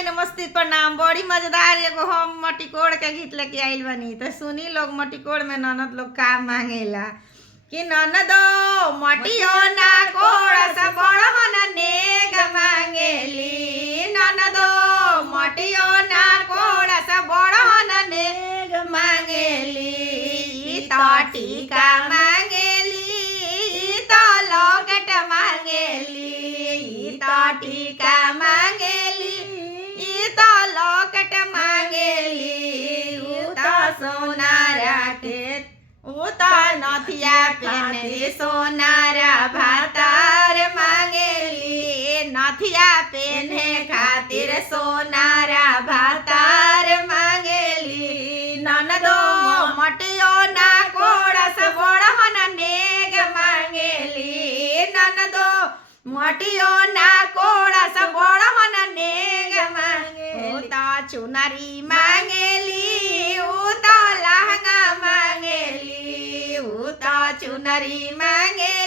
हाय नमस्ते प्रणाम। बड़ी मजेदार एगो हम मटिकोड़ के गीत लेके आइल बनी। तो सुनी लोग मटिकोड़ में ननद लोग का मांगेला कि ननदो मटियो ना कोड़ सा बड़हन नेग मांगेली। ननदो मटियो ना कोड़ सा बड़हन नेग मांगेली। तो टीका मांगेली तो लॉकेट मांगेली। तो टीका मांगेली तो लॉकेट मांगेली। तो सोनारा के तो नथिया पहने सोनारा भातार मांगेली। नथिया पहने खातिर सोनारा भातार मांगेली। ननदो मटियो ना कोड़स बड़हन नेग मांगेली। ननदो मटियो ना कोड़स बड़हन नेग मांगेली। तो चुनरी मांगेली तो लहंगा मांगेली। तो चुनरी मांगे